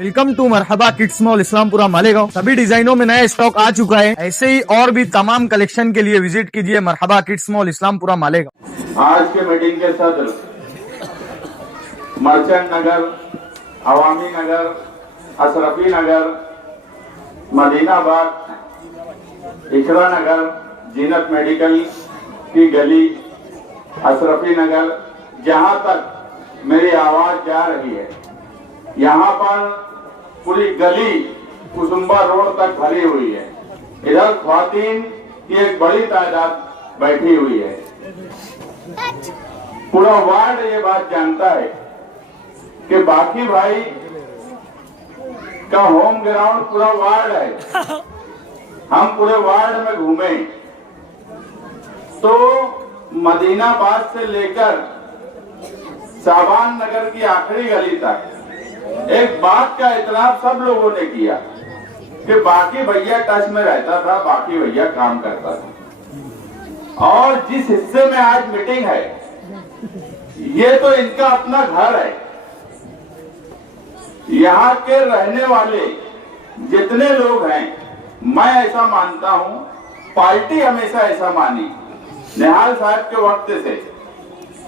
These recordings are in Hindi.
Welcome to Marhaba kids mall Islampura Malegaon. सभी डिजाइनों में नया स्टॉक आ चुका है। ऐसे ही और भी तमाम कलेक्शन के लिए विजिट कीजिए मरहबा किड्स मॉल इस्लामपुरा मालेगांव। आज के मीटिंग के सदर मर्चेंट नगर, अवामी नगर, अशरफी नगर, मदीनाबाद, इकरा नगर, जीनत मेडिकल की गली, अशरफी नगर, जहां तक मेरी आवाज जा रही है, यहाँ पर पूरी गली कुसुम्बा रोड तक भरी हुई है। इधर ख्वातीन की एक बड़ी तादाद बैठी हुई है। पूरा वार्ड ये बात जानता है कि बाकी भाई का होम ग्राउंड पूरा वार्ड है। हम पूरे वार्ड में घूमे तो मदीनाबाद से लेकर साबान नगर की आखिरी गली तक एक बात का इतराफ सब लोगों ने किया कि बाकी भैया टच में रहता था, बाकी भैया काम करता था। और जिस हिस्से में आज मीटिंग है, ये तो इनका अपना घर है। यहाँ के रहने वाले जितने लोग हैं, मैं ऐसा मानता हूं, पार्टी हमेशा ऐसा मानी निहाल साहब के वक्त से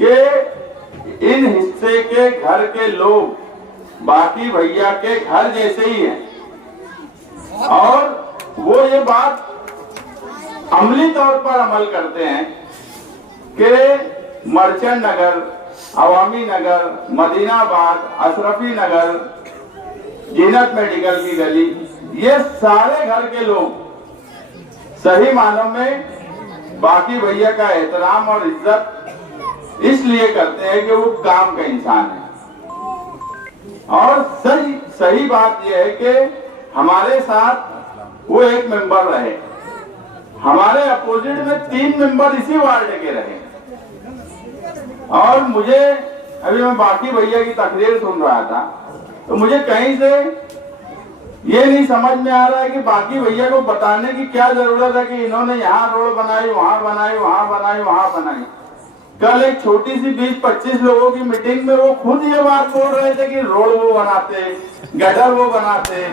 कि इन हिस्से के घर के लोग बाकी भैया के घर जैसे ही हैं और वो ये बात अमली तौर पर अमल करते हैं कि मर्चेंट नगर, अवामी नगर, मदीनाबाद, अशरफी नगर, जीनत मेडिकल की गली, ये सारे घर के लोग सही मानों में बाकी भैया का एहतराम और इज्जत इसलिए करते हैं कि वो काम का इंसान है। और सही बात यह है कि हमारे साथ वो एक मेंबर रहे, हमारे अपोजिट में 3 मेंबर इसी वार्ड के रहे। और मुझे अभी मैं बाकी भैया की तकरीर सुन रहा था तो मुझे कहीं से ये नहीं समझ में आ रहा है कि बाकी भैया को बताने की क्या जरूरत है कि इन्होंने यहाँ रोड बनाई, वहां बनाई, वहां बनाई, वहां बनाई। कल एक छोटी सी 20-25 लोगों की मीटिंग में वो खुद ये बात बोल रहे थे कि रोड वो बनाते, गटर वो बनाते।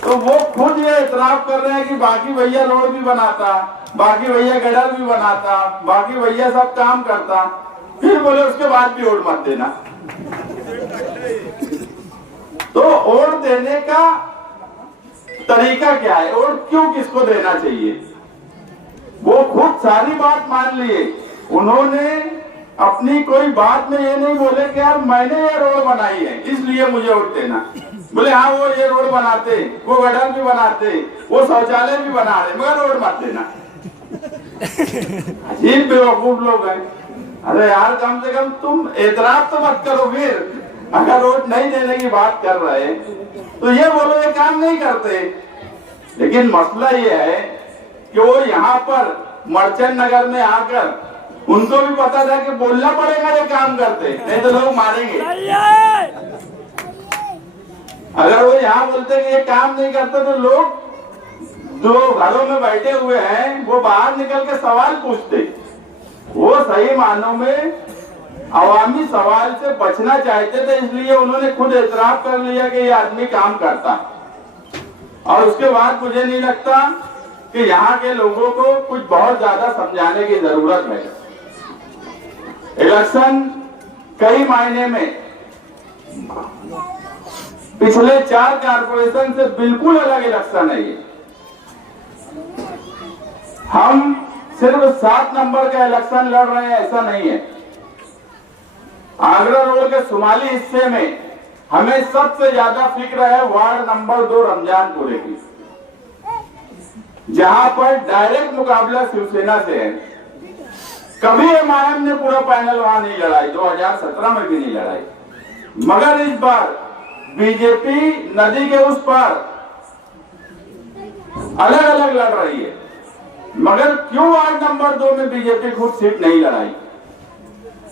तो वो खुद ये इतराफ कर रहे हैं कि बाकी भैया रोड भी बनाता, बाकी भैया गटर भी बनाता, बाकी भैया सब काम करता। फिर बोले उसके बाद भी वोट मत देना। तो वोट देने का तरीका क्या है, वोट क्यों किसको देना चाहिए? वो खुद सारी बात मान लिए। उन्होंने अपनी कोई बात में ये नहीं बोले कि यार मैंने ये रोड बनाई है इसलिए मुझे वोट देना। बोले हाँ वो ये रोड बनाते, वो गटर भी बनाते, वो शौचालय भी बना रहे, मगर रोड मत देना। अजीब बेवकूफ लोग हैं। अरे यार कम से कम तुम एतराफ तो मत करो। फिर अगर रोड नहीं देने की बात कर रहे तो ये बोलो ये काम नहीं करते। लेकिन मसला ये है कि वो यहाँ पर मर्चेंट नगर में आकर उनको भी पता था कि बोलना पड़ेगा ये काम करते, नहीं तो लोग मारेंगे। अगर वो यहाँ बोलते कि ये काम नहीं करते तो लोग जो घरों में बैठे हुए हैं वो बाहर निकल के सवाल पूछते। वो सही मानों में अवामी सवाल से बचना चाहते थे, इसलिए उन्होंने खुद एतराफ कर लिया कि ये आदमी काम करता। और उसके बाद मुझे नहीं लगता कि यहाँ के लोगों को कुछ बहुत ज्यादा समझाने की जरूरत है। इलेक्शन कई मायने में पिछले 4 कारपोरेशन से बिल्कुल अलग इलेक्शन है ये। हम सिर्फ 7 नंबर का इलेक्शन लड़ रहे हैं ऐसा नहीं है। आगरा रोड के शुमाली हिस्से में हमें सबसे ज्यादा फिक्र है वार्ड नंबर 2 रमजानपुरे की, जहां पर डायरेक्ट मुकाबला शिवसेना से है। कभी एमआईएम ने पूरा पैनल वहां नहीं लड़ाई, 2017 में भी नहीं लड़ाई, मगर इस बार बीजेपी नदी के उस पार अलग अलग लड़ रही है। मगर क्यों वार्ड नंबर 2 में बीजेपी खुद सीट नहीं लड़ाई?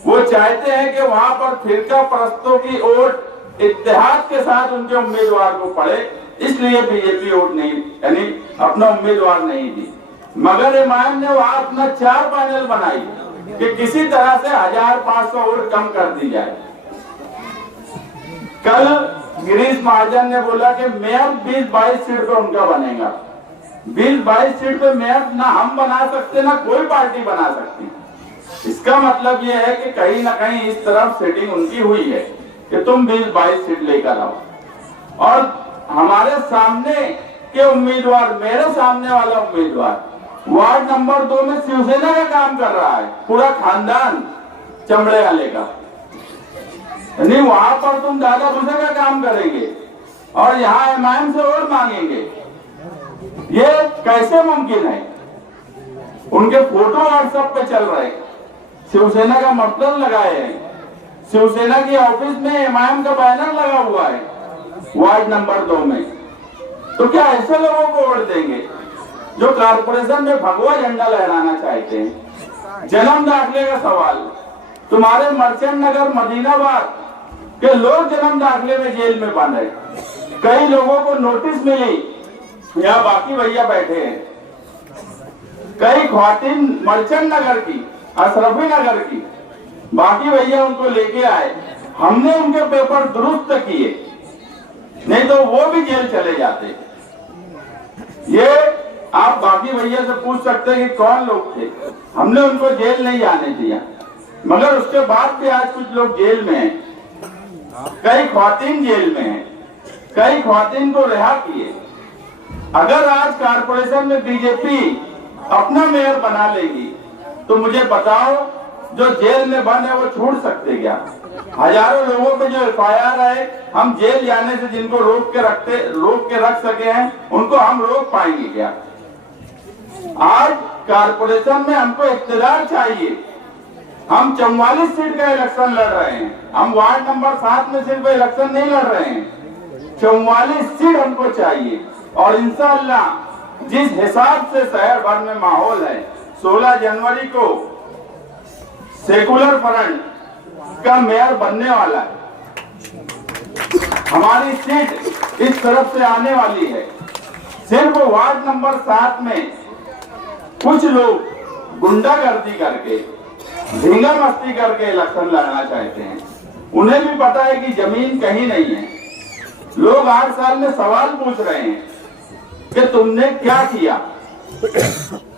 वो चाहते हैं कि वहां पर फिरका परस्तों की वोट इत्तेहाद के साथ उनके उम्मीदवार को पड़े, इसलिए बीजेपी वोट नहीं, यानी अपना उम्मीदवार नहीं दी। मगर एमआईएम ने वहां अपना 4 पैनल बनाई कि किसी तरह से 1500 वोट कम कर दी जाए। कल गिरीश महाजन ने बोला कि मेयर 20-22 सीट पे उनका बनेगा। 20-22 सीट पे मेयर ना हम बना सकते ना कोई पार्टी बना सकती। इसका मतलब यह है कि कहीं ना कहीं इस तरफ सेटिंग उनकी हुई है कि तुम 20-22 सीट लेकर आओ। और हमारे सामने के उम्मीदवार, मेरे सामने वाला उम्मीदवार वार्ड नंबर 2 में शिवसेना का काम कर रहा है, पूरा खानदान चमड़े वाले का। नहीं, वहां पर तुम दादा भूसे का काम करेंगे और यहाँ एमआईएम से वोट मांगेंगे, ये कैसे मुमकिन है? उनके फोटो व्हाट्सएप पे चल रहे, शिवसेना का मतलब लगाए हैं, शिवसेना की ऑफिस में एमआईएम का बैनर लगा हुआ है वार्ड नंबर 2 में। तो क्या ऐसे लोगों को वोट देंगे जो कारपोरेशन में भगवा झंडा लहराना चाहते हैं? जन्म दाखिले का सवाल, तुम्हारे मर्चेंट नगर मदीनाबाद के लोग जन्म दाखिले में जेल में बंद है। कई लोगों को नोटिस मिली, यहाँ बाकी भैया बैठे हैं, कई ख्वातीन मर्चेंट नगर की, अशरफी नगर की, बाकी भैया उनको लेके आए, हमने उनके पेपर दुरुस्त किए, नहीं तो वो भी जेल चले जाते। ये आप बाकी भैया से पूछ सकते हैं कि कौन लोग थे, हमने उनको जेल नहीं जाने दिया, मगर उसके बाद भी आज कुछ लोग जेल में हैं, कई ख्वातीन जेल में हैं, कई ख्वातीन को रिहा किए। अगर आज कारपोरेशन में बीजेपी अपना मेयर बना लेगी तो मुझे बताओ जो जेल में बंद है वो छूट सकते क्या? हजारों लोगों पे जो एफआईआर है, हम जेल जाने से जिनको रोक के रख सके हैं, उनको हम रोक पाएंगे क्या? आज कारपोरेशन में हमको इख्तियार चाहिए। हम 44 सीट का इलेक्शन लड़ रहे हैं, हम वार्ड नंबर 7 में सिर्फ इलेक्शन नहीं लड़ रहे हैं, 44 सीट हमको चाहिए। और इंशाअल्लाह जिस हिसाब से शहर भर में माहौल है, 16 जनवरी को सेकुलर फ्रंट का मेयर बनने वाला है, हमारी सीट इस तरफ से आने वाली है। सिर्फ वार्ड नंबर 7 में कुछ लोग गुंडागर्दी करके, धींगा मस्ती करके इलेक्शन लड़ना चाहते हैं। उन्हें भी पता है कि जमीन कहीं नहीं है। लोग 8 साल में सवाल पूछ रहे हैं कि तुमने क्या किया,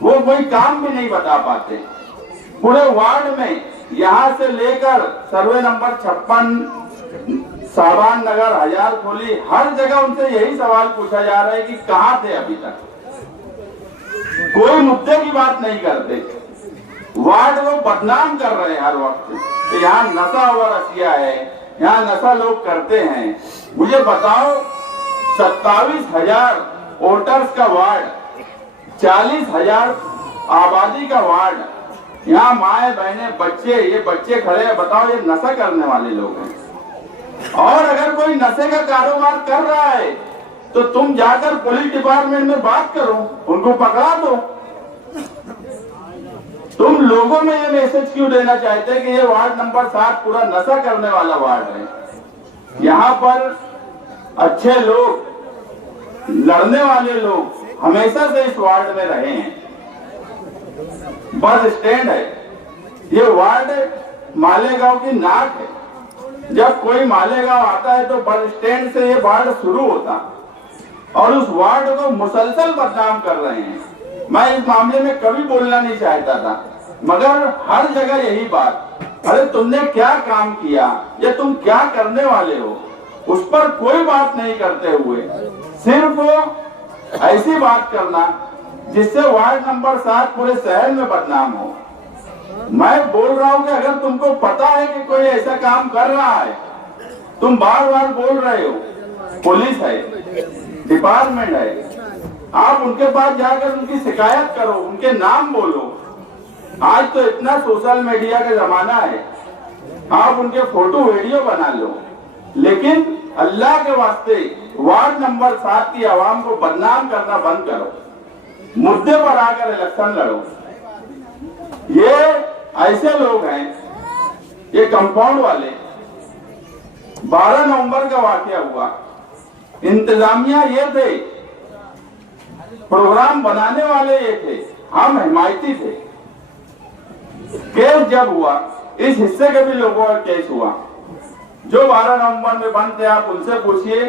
वो कोई काम भी नहीं बता पाते। पूरे वार्ड में यहाँ से लेकर सर्वे नंबर 56, साबान नगर, हजार खोली, हर जगह उनसे यही सवाल पूछा जा रहा है कि कहाँ थे अभी तक। कोई मुद्दे की बात नहीं करते, वार्ड को बदनाम कर रहे हैं हर वक्त कि यहाँ नशा और रसिया है, यहाँ नशा लोग करते हैं। मुझे बताओ, 27,000 वोटर्स का वार्ड, 40,000 आबादी का वार्ड, यहाँ माए बहने बच्चे, ये बच्चे खड़े हैं, बताओ ये नशा करने वाले लोग हैं। और अगर कोई नशे का कारोबार कर रहा है तो तुम जाकर पुलिस डिपार्टमेंट में बात करो, उनको पकड़ा दो। तुम लोगों में ये मैसेज क्यों देना चाहते हैं कि ये वार्ड नंबर 7 पूरा नशा करने वाला वार्ड है? यहाँ पर अच्छे लोग, लड़ने वाले लोग हमेशा से इस वार्ड में रहे हैं। बस स्टैंड है, ये वार्ड मालेगांव की नाक है। जब कोई मालेगांव आता है तो बस स्टैंड से ये वार्ड शुरू होता, और उस वार्ड को मुसलसल बदनाम कर रहे हैं। मैं इस मामले में कभी बोलना नहीं चाहता था, मगर हर जगह यही बात, अरे तुमने क्या काम किया या तुम क्या करने वाले हो, उस पर कोई बात नहीं करते हुए सिर्फ ऐसी बात करना जिससे वार्ड नंबर 7 पूरे शहर में बदनाम हो। मैं बोल रहा हूं कि अगर तुमको पता है कि कोई ऐसा काम कर रहा है, तुम बार बार बोल रहे हो, पुलिस है, डिपार्टमेंट है, आप उनके पास जाकर उनकी शिकायत करो, उनके नाम बोलो। आज तो इतना सोशल मीडिया का जमाना है, आप उनके फोटो वीडियो बना लो, लेकिन अल्लाह के वास्ते वार्ड नंबर 7 की आवाम को बदनाम करना बंद करो, मुद्दे पर आकर इलेक्शन लड़ो। ये ऐसे लोग हैं, ये कंपाउंड वाले, 12 नवंबर का वाकया हुआ, इंतजामिया ये थे, प्रोग्राम बनाने वाले ये थे, हम हिमायती थे। केस जब हुआ, इस हिस्से के भी लोगों का केस हुआ, जो 12 नवंबर में बंद थे, आप उनसे पूछिए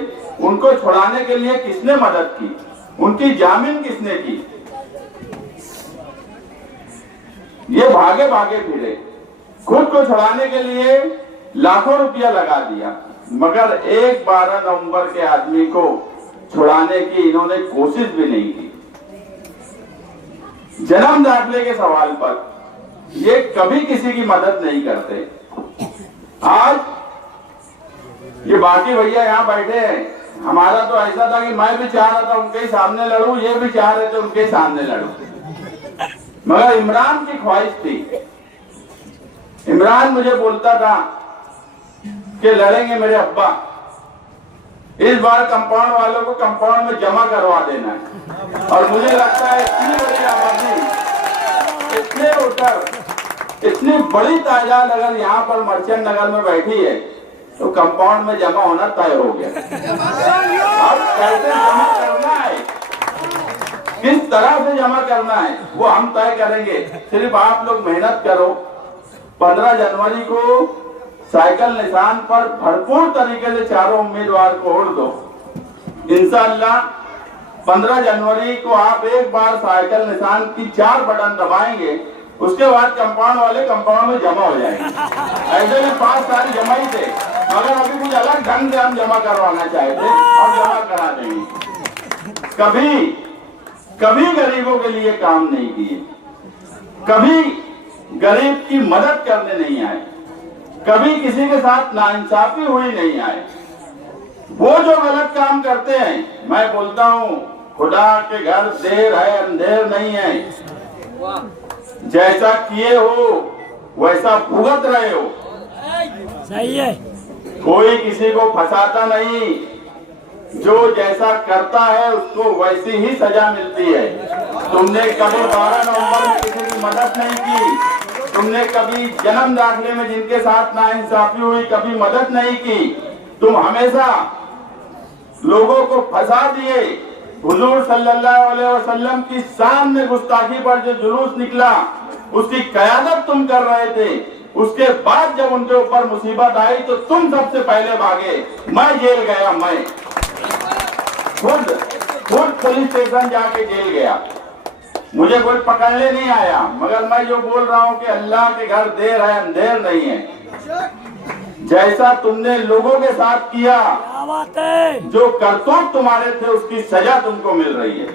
उनको छुड़ाने के लिए किसने मदद की, उनकी जामीन किसने की। ये भागे भागे फिरे, खुद को छुड़ाने के लिए लाखों रुपया लगा दिया, मगर एक 12 नवंबर के आदमी को छुड़ाने की इन्होंने कोशिश भी नहीं की। जन्म दाखिले के सवाल पर ये कभी किसी की मदद नहीं करते। आज ये बाकी भैया यहाँ बैठे हैं, हमारा तो ऐसा था कि मैं भी चाह रहा था उनके ही सामने लड़ूं, ये भी चाह रहे थे उनके ही सामने लड़ूं, मगर इमरान की ख्वाहिश थी। इमरान मुझे बोलता था कि लड़ेंगे मेरे अब्बा, इस बार कंपाउंड वालों को कंपाउंड में जमा करवा देना है। और मुझे लगता है इतनी बड़ी आबादी, इतने वोटर, इतनी बड़ी तादाद अगर यहाँ पर मर्चेंट नगर में बैठी है तो कंपाउंड में जमा होना तय हो गया। अब कैसे जमा करना है, किस तरह से जमा करना है, वो हम तय करेंगे। सिर्फ आप लोग मेहनत करो। 15 जनवरी को साइकिल निशान पर भरपूर तरीके से चारों उम्मीदवार को वोट दो। इंशाअल्लाह 15 जनवरी को आप एक बार साइकिल निशान की 4 बटन दबाएंगे, उसके बाद कंपाउंड वाले कंपाउंड में जमा हो जाएंगे। ऐसे में 5 साल जमा ही थे, मगर अभी कुछ अलग ढंग से हम जमा करवाना चाहते और जमा करा देंगे। कभी गरीबों के लिए काम नहीं किए, कभी गरीब की मदद करने नहीं आए, कभी किसी के साथ नाइंसाफी हुई नहीं आए। वो जो गलत काम करते हैं, मैं बोलता हूँ खुदा के घर देर है अंधेर नहीं है। जैसा किए हो वैसा भुगत रहे हो। सही है। कोई किसी को फंसाता नहीं, जो जैसा करता है उसको वैसी ही सजा मिलती है। तुमने कभी 12 नवंबर में किसी की मदद नहीं की, तुमने कभी जन्म दाखिले में जिनके साथ नाइंसाफी हुई कभी मदद नहीं की। तुम हमेशा लोगों को फंसा दिए। हुजूर सल्लल्लाहु अलैहि वसल्लम की शान में गुस्ताखी पर जो जुलूस निकला उसकी क़यादत तुम कर रहे थे। उसके बाद जब उनके ऊपर मुसीबत आई तो तुम सबसे पहले भागे। मैं जेल गया, मैं खुद पुलिस स्टेशन जाके जेल गया, मुझे कोई पकड़ने नहीं आया। मगर मैं जो बोल रहा हूँ कि अल्लाह के घर देर है अंधेर नहीं है। जैसा तुमने लोगों के साथ किया, जो करतूत तुम्हारे थे उसकी सजा तुमको मिल रही है।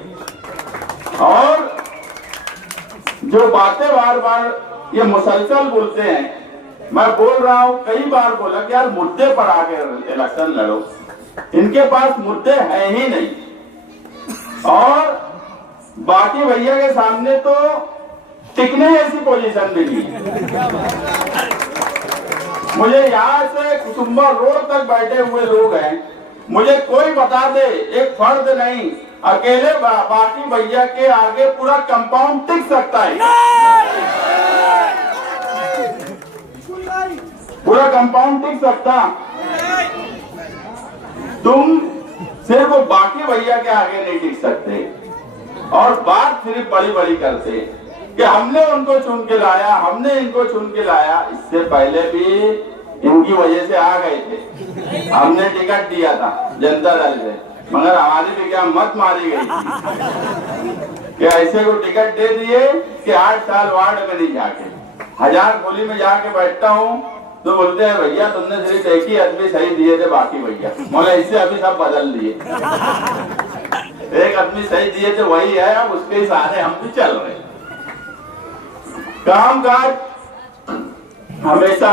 और जो बातें बार बार ये मुसलसल बोलते हैं, मैं बोल रहा हूँ कई बार बोला कि यार मुद्दे पर आके इलेक्शन लड़ो। इनके पास मुद्दे हैं ही नहीं। और बाकी भैया के सामने तो टिकने जैसी पोजीशन भी नहीं है। मुझे यहाँ से कुसुम्बा रोड तक बैठे हुए लोग हैं, मुझे कोई बता दे, एक फर्द नहीं, अकेले बाकी भैया के आगे पूरा कंपाउंड टिक सकता है, पूरा कंपाउंड टिक सकता। तुम सिर्फ बाकी भैया के आगे नहीं टिक सकते। और बात सिर्फ बड़ी बड़ी करते कि हमने उनको चुन के लाया, हमने इनको चुन के लाया। इससे पहले भी इनकी वजह से आ गए थे। हमने टिकट दिया था जनता दल से, मगर हमारी भी क्या मत मारी गई थी कि ऐसे को टिकट दे दिए कि 8 साल वार्ड में नहीं जाके, हजार गोली में जाके बैठता हूँ तो बोलते हैं भैया तुमने सिर्फ एक ही आदमी सही दिए थे, बाकी भैया मगर इससे अभी सब बदल दिए। एक आदमी सही दिए थे वही है, अब उसके ही सहारे हम भी चल रहे। काम काज हमेशा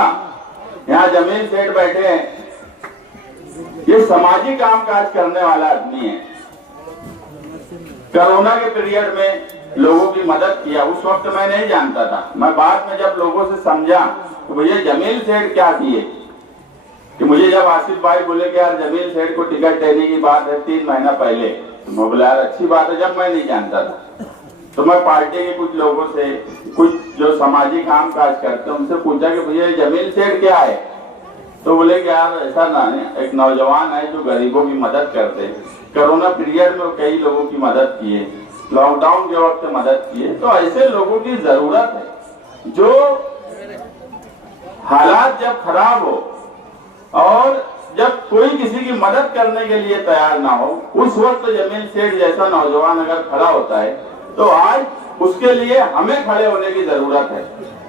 यहाँ जमीन सेठ बैठे हैं, ये सामाजिक काम काज करने वाला आदमी है। कोरोना के पीरियड में लोगों की मदद किया, उस वक्त मैं नहीं जानता था। मैं बाद में जब लोगों से समझा तो भैया जमील सेठ क्या किए कि मुझे जब आसिफ भाई बोले कि यार जमील सेठ को टिकट देने की बात है 3 महीना पहले, तो मैं बोला यार अच्छी बात है। जब मैं नहीं जानता था तो मैं पार्टी के कुछ लोगों से, कुछ जो सामाजिक काम काज करते हैं उनसे पूछा कि भैया जमील सेठ क्या है, तो बोले कि यार ऐसा ना है, एक नौजवान है जो गरीबों की मदद करते हैं। कोरोना पीरियड में कई लोगों की मदद किए, लॉकडाउन के वक्त मदद किए। तो ऐसे लोगों की जरूरत है जो हालात जब खराब हो और जब कोई किसी की मदद करने के लिए तैयार ना हो, उस वक्त जमील सेठ जैसा नौजवान अगर खड़ा होता है तो आज उसके लिए हमें खड़े होने की जरूरत है।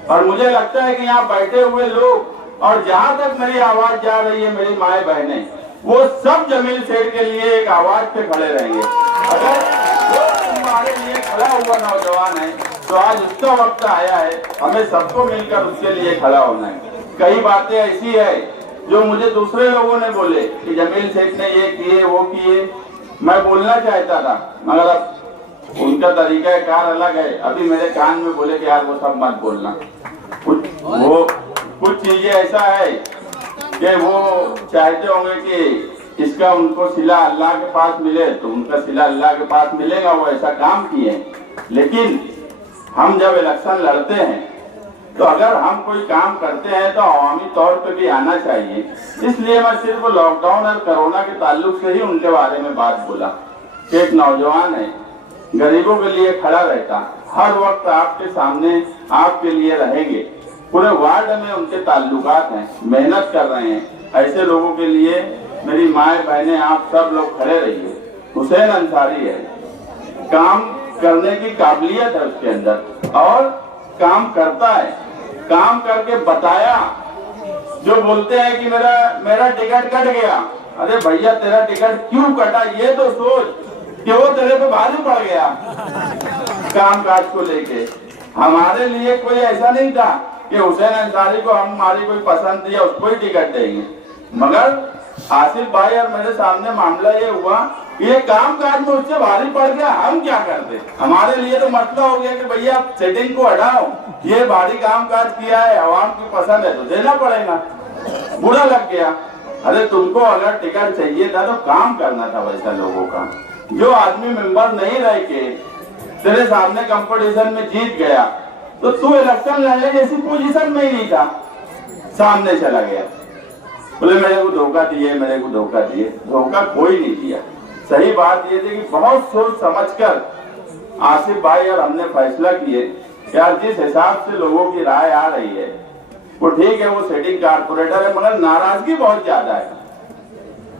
और मुझे लगता है कि यहाँ बैठे हुए लोग और जहां तक मेरी आवाज जा रही है, मेरी माए बहनें, वो सब जमील सेठ के लिए एक आवाज पे खड़े रहेंगे। अगर वो हमारे लिए खड़ा हुआ नौजवान है तो आज उसका वक्त आया है, हमें सबको मिलकर उसके लिए खड़ा होना है। कई बातें ऐसी है जो मुझे दूसरे लोगों ने बोले कि जमील सेठ ने ये किए वो किए, मैं बोलना चाहता था मगर अब उनका तरीका कार अलग है। अभी मेरे कान में बोले कि यार वो सब मत बोलना। कुछ चीजें ऐसा है कि वो चाहते होंगे कि इसका उनको सिला अल्लाह के पास मिले, तो उनका सिला अल्लाह के पास मिलेगा, वो ऐसा काम किए। लेकिन हम जब इलेक्शन लड़ते हैं तो अगर हम कोई काम करते हैं तो अवामी तौर पे भी आना चाहिए। इसलिए मैं सिर्फ लॉकडाउन और कोरोना के ताल्लुक से ही उनके बारे में बात बोला कि एक नौजवान है, गरीबों के लिए खड़ा रहता, हर वक्त आपके सामने आपके लिए रहेंगे। पूरे वार्ड में उनके ताल्लुकात हैं, मेहनत कर रहे हैं। ऐसे लोगों के लिए मेरी माए बहनें आप सब लोग खड़े रहिए। हुसैन अंसारी है, काम करने की काबिलियत है उसके अंदर और काम करता है, काम करके बताया। जो बोलते हैं कि मेरा टिकट कट गया, अरे भैया तेरा टिकट क्यों कटा ये तो सोच कि वो तेरे पे भारी पड़ गया काम काज को लेके। हमारे लिए कोई ऐसा नहीं था कि हुसैन अंसारी को हमारी कोई पसंद थी या उसको ही टिकट देंगे, मगर आसिफ भाई और मेरे सामने मामला ये हुआ, ये काम काज में उससे भारी पड़ गया, हम क्या करते। हमारे लिए तो मसला हो गया कि भैया सेटिंग को हटाओ, ये भारी काम काज किया है, आवाम की पसंद है तो देना पड़ेगा। बुरा लग गया। अरे तुमको अगर टिकट चाहिए था तो काम करना था वैसा लोगों का। जो आदमी मेंबर नहीं रह के तेरे सामने कंपटीशन में जीत गया तो तू इलेक्शन लड़ने जैसी पोजीशन में ही नहीं था, सामने चला गया। बोले मेरे को धोखा दिए, मेरे को धोखा दिए। धोखा कोई नहीं दिया। सही बात ये थी कि बहुत सोच समझकर आसिफ भाई और हमने फैसला किए यार जिस हिसाब से लोगों की राय आ रही है वो ठीक है, वो सेटिंग कारपोरेटर है, मगर नाराजगी बहुत ज्यादा है,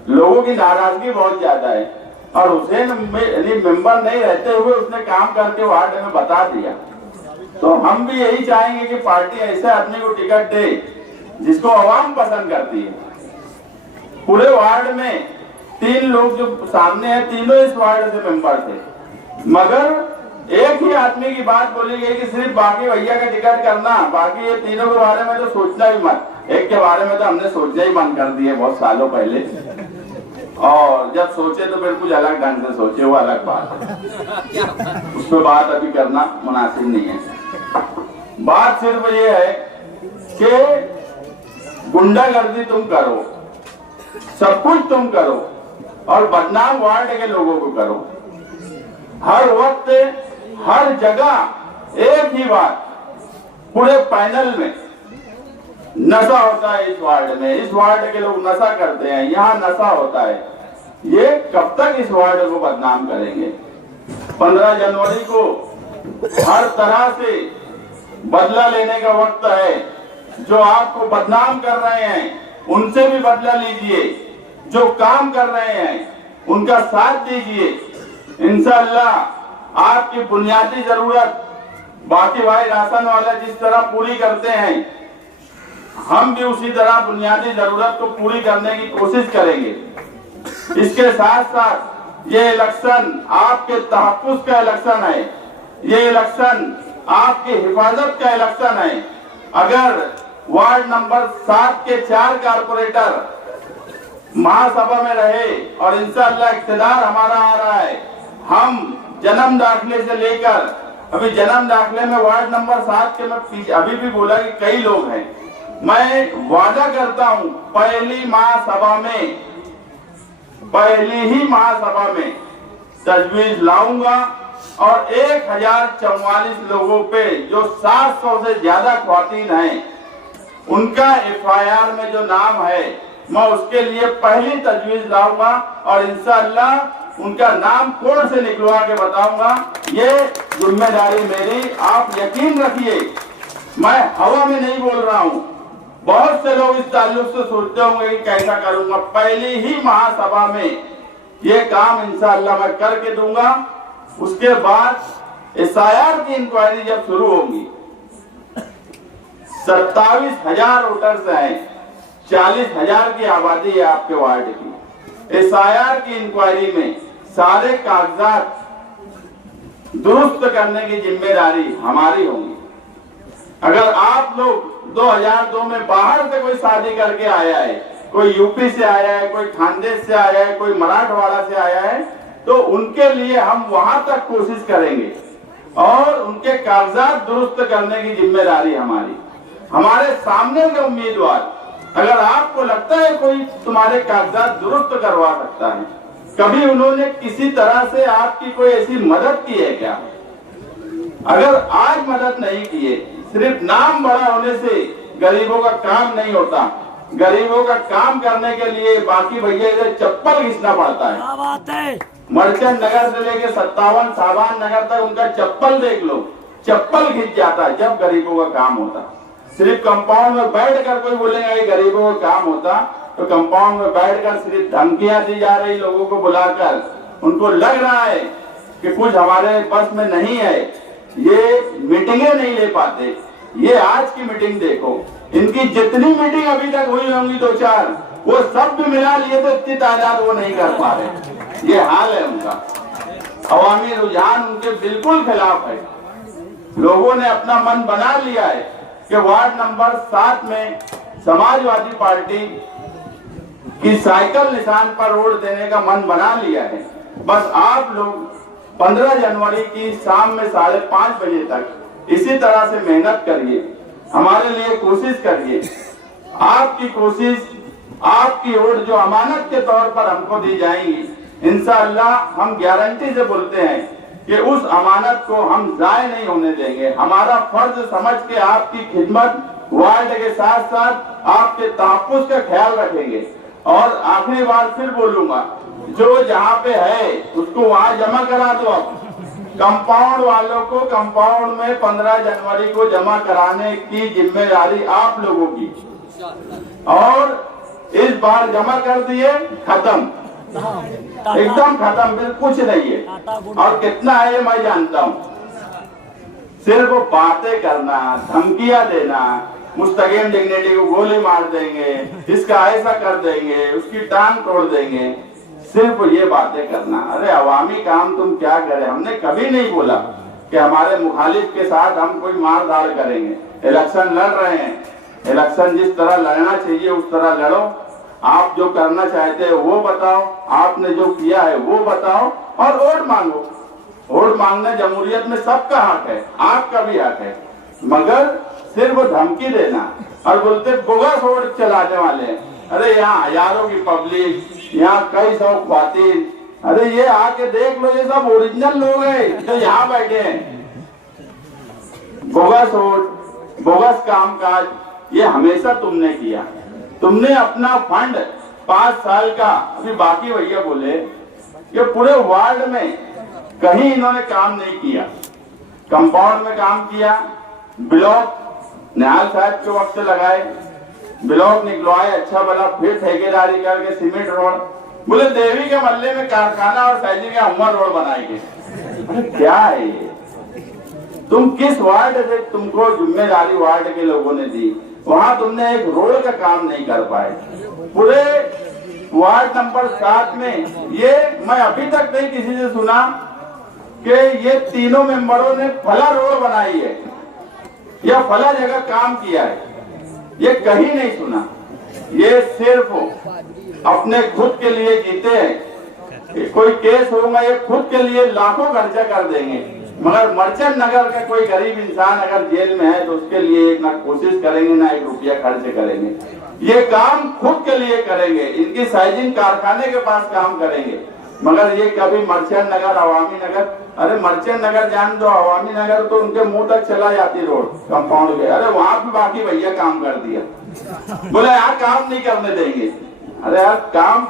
लोगों की नाराजगी बहुत ज्यादा है। और हुसैन मेंबर नहीं रहते हुए उसने काम करके वार्ड में बता दिया। तो हम भी यही चाहेंगे कि पार्टी ऐसे आदमी को टिकट दे जिसको आवाम पसंद करती है। पूरे वार्ड में 3 लोग जो सामने हैं, तीनों इस वार्ड से मेंबर थे, मगर एक ही आदमी की बात बोली गई कि सिर्फ बाकी भैया का टिकट करना, बाकी ये तीनों के बारे में तो सोचना ही मत। एक के बारे में तो हमने सोचना ही बंद कर दिया बहुत सालों पहले, और जब सोचे तो फिर कुछ अलग ढंग से सोचे, वो अलग बात है, उस पर बात अभी करना मुनासिब नहीं है। बात सिर्फ ये है कि गुंडागर्दी तुम करो, सब कुछ तुम करो और बदनाम वार्ड के लोगों को करो। हर वक्त हर जगह एक ही बात, पूरे पैनल में नशा होता है। इस वार्ड के लोग नशा करते हैं, यहाँ नशा होता है। ये कब तक इस वार्ड को बदनाम करेंगे। 15 जनवरी को हर तरह से बदला लेने का वक्त है। जो आपको बदनाम कर रहे हैं उनसे भी बदला लीजिए, जो काम कर रहे हैं उनका साथ दीजिए। इंशाअल्लाह आपकी बुनियादी जरूरत बाकी भाई राशन वाला जिस तरह पूरी करते हैं, हम भी उसी तरह बुनियादी जरूरत को पूरी करने की कोशिश करेंगे। इसके साथ साथ ये इलेक्शन आपके तहफ्फुज़ का इलेक्शन है, ये इलेक्शन आपकी हिफाजत का इलेक्शन है। अगर वार्ड नंबर 7 के 4 कारपोरेटर महासभा में रहे और इंशाअल्लाह इख्तियार हमारा आ रहा है, हम जन्म दाखिले से लेकर अभी जन्म दाखिले में वार्ड नंबर 7 के मैं अभी भी बोला कि कई लोग हैं, मैं वादा करता हूं पहली ही महासभा में तजवीज लाऊंगा और 1044 लोगों पे जो 700 से ज्यादा ख्वातीन हैं उनका FIR में जो नाम है मैं उसके लिए पहली तजवीज लाऊंगा और इंशाअल्लाह उनका नाम कोर्ट से निकलवा के बताऊंगा। ये जिम्मेदारी मेरी, आप यकीन रखिए, मैं हवा में नहीं बोल रहा हूं, बहुत से लोग इस ताल्लुक से सोचते होंगे कि कैसा करूंगा। पहली ही महासभा में ये काम इंशाअल्लाह मैं करके दूंगा। उसके बाद एसआईआर की इंक्वायरी जब शुरू होगी, 27,000 वोटर्स हैं, 40,000 की आबादी है आपके वार्ड की। एसआईआर की इंक्वायरी में सारे कागजात दुरुस्त करने की जिम्मेदारी हमारी होगी। अगर आप लोग 2002 में बाहर से कोई शादी करके आया है, कोई यूपी से आया है, कोई खानदेश से आया है, कोई मराठवाड़ा से आया है, तो उनके लिए हम वहां तक कोशिश करेंगे और उनके कागजात दुरुस्त करने की जिम्मेदारी हमारी। हमारे सामने के उम्मीदवार, अगर आपको लगता है कोई तुम्हारे कागजात दुरुस्त करवा सकता है, कभी उन्होंने किसी तरह से आपकी कोई ऐसी मदद की है क्या? अगर आज मदद नहीं किए, सिर्फ नाम बड़ा होने से गरीबों का काम नहीं होता। गरीबों का काम करने के लिए बाकी भैया इधर चप्पल घिसना पड़ता है। क्या बात है? मर्चेंट नगर से लेके 57 साबान नगर तक उनका चप्पल देख लो, चप्पल घिस जाता है जब गरीबों का काम होता। सिर्फ कंपाउंड में बैठकर कोई बोलेगा ये गरीबों का काम होता, तो कंपाउंड में बैठकर सिर्फ धमकियां दी जा रही लोगों को बुलाकर। उनको लग रहा है कि कुछ हमारे बस में नहीं है, ये मीटिंगें नहीं ले पाते। ये आज की मीटिंग देखो, इनकी जितनी मीटिंग अभी तक हुई होंगी 2-4, वो सब भी मिला लिए तो इतनी तादाद वो नहीं कर पा रहे। ये हाल है उनका। अवामी रुझान उनके बिल्कुल खिलाफ है। लोगों ने अपना मन बना लिया है कि वार्ड नंबर 7 में समाजवादी पार्टी की साइकिल निशान पर वोट देने का मन बना लिया है। बस आप लोग 15 जनवरी की शाम में 5:30 बजे तक इसी तरह से मेहनत करिए, हमारे लिए कोशिश करिए। आपकी कोशिश, आपकी वोट जो अमानत के तौर पर हमको दी जाएंगी, इंशाअल्लाह हम गारंटी से बोलते हैं कि उस अमानत को हम जाय नहीं होने देंगे। हमारा फर्ज समझ के आपकी खिदमत, वार्ड के साथ साथ आपके तहफ्फुज़ का ख्याल रखेंगे। और आखिरी बार फिर बोलूंगा, जो जहाँ पे है उसको वहां जमा करा दो। अब कंपाउंड वालों को कंपाउंड में 15 जनवरी को जमा कराने की जिम्मेदारी आप लोगों की। और इस बार जमा कर दिए, खत्म, एकदम खत्म, फिर कुछ नहीं है। और कितना है ये मैं जानता हूँ। सिर्फ बातें करना, धमकियां देना, मुस्तकीम डिग्निटी को गोली मार देंगे, इसका ऐसा कर देंगे, उसकी टांग तोड़ देंगे, सिर्फ ये बातें करना। अरे अवामी काम तुम क्या करें? हमने कभी नहीं बोला कि हमारे मुखालिफ के साथ हम कोई मार धाड़ करेंगे। इलेक्शन लड़ रहे हैं, इलेक्शन जिस तरह लड़ना चाहिए उस तरह लड़ो। आप जो करना चाहते हैं वो बताओ, आपने जो किया है वो बताओ और वोट मांगो। वोट मांगना जमहूरियत में सबका हक है, आपका भी हक है। मगर सिर्फ धमकी देना और बोलते बोगस वोट चलाने वाले हैं। अरे यहाँ हजारों की पब्लिक, यहाँ कई सौ ख्वातीन, अरे ये आके देख लो, ये सब ओरिजिनल लोग हैं जो यहाँ बैठे हैं। बोगस वोट, बोगस कामकाज ये हमेशा तुमने किया। तुमने अपना फंड 5 साल का, अभी बाकी भैया बोले कि पूरे वार्ड में कहीं इन्होंने काम नहीं किया। कंपाउंड में काम किया, ब्लॉक निहाल साहब के वक्त लगाए, ब्लॉक निकलवाए अच्छा भला, फिर ठेकेदारी करके सीमेंट रोड, बोले देवी के मल्ले में कारखाना और सैजी के उमर रोड बनाएंगे। क्या है ये? तुम किस वार्ड से तुमको जिम्मेदारी वार्ड के लोगों ने दी, वहां तुमने एक रोड का काम नहीं कर पाए। पूरे वार्ड नंबर 7 में ये मैं अभी तक नहीं किसी से सुना कि ये तीनों मेंबरों ने फला रोड बनाई है या फला जगह काम किया है, ये कहीं नहीं सुना। ये सिर्फ अपने खुद के लिए जीते हैं। कोई केस होगा ये खुद के लिए लाखों खर्चा कर देंगे, मगर मर्चेंट नगर का कोई गरीब इंसान अगर जेल में है तो उसके लिए एक ना कोशिश करेंगे ना 1 रुपया खर्च करेंगे। ये काम खुद के लिए करेंगे, इनकी साइजिंग कारखाने के पास काम करेंगे, मगर ये कभी मर्चेंट नगर, अवामी नगर, अरे मर्चेंट नगर जान दो, अवामी नगर तो उनके मुंह तक चला जाती रोड कंपाउंड के। अरे वहां भी बाकी भैया काम कर दिया, बोले यहाँ काम नहीं करने देंगे। अरे यार काम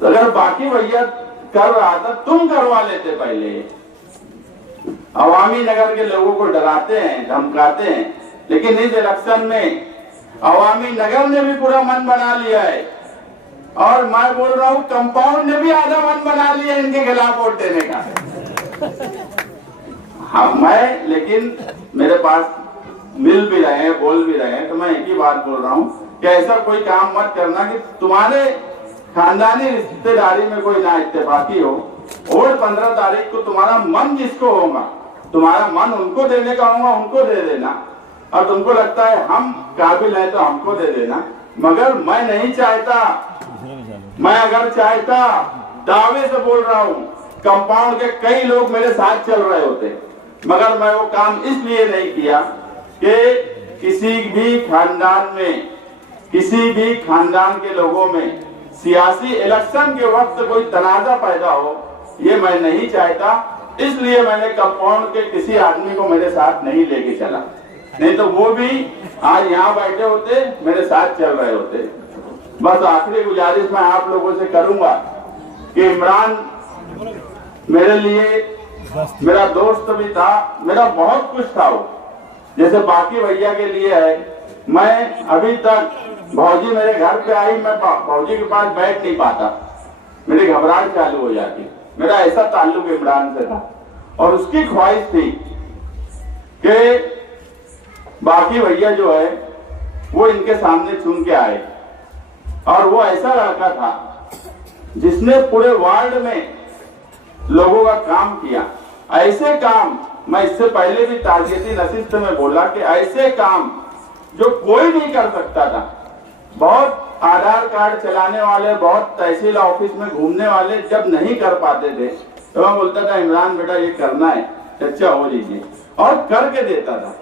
अगर बाकी भैया कर रहा था तुम करवा लेते पहले। अवामी नगर के लोगों को डराते हैं, धमकाते हैं, लेकिन इस इलेक्शन में अवामी नगर ने भी पूरा मन बना लिया है, और मैं बोल रहा हूँ कंपाउंड ने भी आधा मन बना लिया इनके खिलाफ वोट देने का। हाँ, मैं लेकिन मेरे पास मिल भी रहे हैं, बोल भी रहे हैं, तो मैं एक ही बात बोल रहा हूँ कि ऐसा कोई काम मत करना कि तुम्हारे खानदानी रिश्तेदारी में कोई ना इत्तेफाकी हो, और 15 तारीख को तुम्हारा मन जिसको होगा, तुम्हारा मन उनको देने का होगा, उनको दे देना, और तुमको लगता है हम काबिल है तो हमको दे देना। मगर मैं नहीं चाहता, मैं अगर चाहता, दावे से बोल रहा हूँ, कंपाउंड के कई लोग मेरे साथ चल रहे होते, मगर मैं वो काम इसलिए नहीं किया कि किसी भी खानदान में, किसी भी खानदान के लोगों में सियासी इलेक्शन के वक्त कोई तनाजा पैदा हो, ये मैं नहीं चाहता। इसलिए मैंने कंपाउंड के किसी आदमी को मेरे साथ नहीं लेके चला, नहीं तो वो भी आज यहाँ बैठे होते, मेरे साथ चल रहे होते। बस आखिरी गुजारिश मैं आप लोगों से करूंगा कि इमरान मेरे लिए, मेरा दोस्त भी था, मेरा बहुत कुछ था वो, जैसे बाकी भैया के लिए है। मैं अभी तक भौजी मेरे घर पे आई, मैं भौजी के पास बैठ नहीं पाता, मेरी घबराहट चालू हो जाती। मेरा ऐसा ताल्लुक इमरान से था, और उसकी ख्वाहिश थी कि बाकी भैया जो है वो इनके सामने चुन के आए, और वो ऐसा लड़का था जिसने पूरे वर्ल्ड में लोगों का काम किया। ऐसे काम मैं इससे पहले भी ताज़ियती नशिस्त में बोला कि ऐसे काम जो कोई नहीं कर सकता था। बहुत आधार कार्ड चलाने वाले, बहुत तहसील ऑफिस में घूमने वाले जब नहीं कर पाते थे तो मैं बोलता था इमरान बेटा ये करना है, चर्चा हो लीजिए, और करके देता था।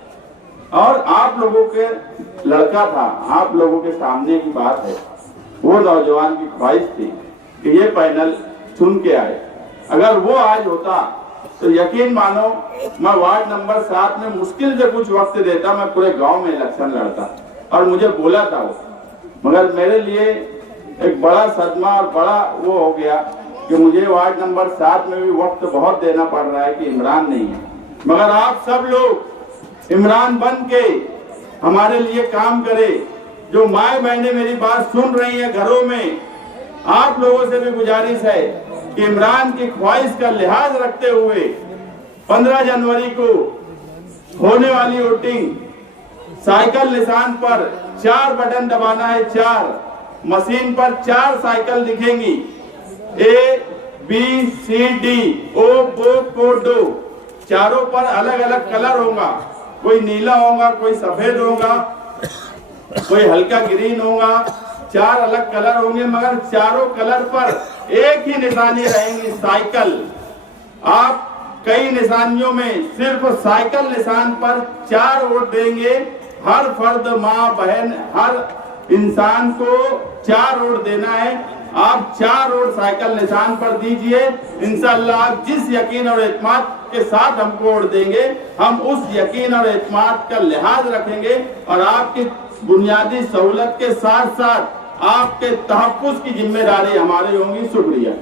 और आप लोगों के लड़का था, आप लोगों के सामने की बात है, वो नौजवान की ख्वाहिश थी कि ये पैनल चुन के आए। अगर वो आज होता तो यकीन मानो मैं वार्ड नंबर 7 में मुश्किल से कुछ वक्त देता, मैं पूरे गांव में इलेक्शन लड़ता, और मुझे बोला था वो। मगर मेरे लिए एक बड़ा सदमा और बड़ा वो हो गया कि मुझे वार्ड नंबर 7 में भी वक्त बहुत देना पड़ रहा है कि इमरान नहीं है। मगर आप सब लोग इमरान बन के हमारे लिए काम करे। जो माए बहनें मेरी बात सुन रही हैं घरों में, आप लोगों से भी गुजारिश है कि इमरान की ख्वाहिश का लिहाज रखते हुए 15 जनवरी को होने वाली वोटिंग, साइकिल निशान पर 4 बटन दबाना है, 4 मशीन पर 4 साइकिल दिखेंगी, ABCD O चारों पर अलग अलग कलर होगा, कोई नीला होगा, कोई सफेद होगा, कोई हल्का ग्रीन होगा, 4 अलग कलर होंगे, मगर चारों कलर पर एक ही निशानी रहेंगी, साइकिल। आप कई निशानियों में सिर्फ साइकिल निशान पर 4 वोट देंगे। हर फर्द, माँ बहन, हर इंसान को 4 वोट देना है। आप 4 वोट साइकिल निशान पर दीजिए। इंशाअल्लाह आप जिस यकीन और एतमाद के साथ हमको वोट देंगे, हम उस यकीन और एतमाद का लिहाज रखेंगे, और आपकी बुनियादी सहूलत के साथ साथ आपके तहफ्फुज़ की जिम्मेदारी हमारी होगी। शुक्रिया।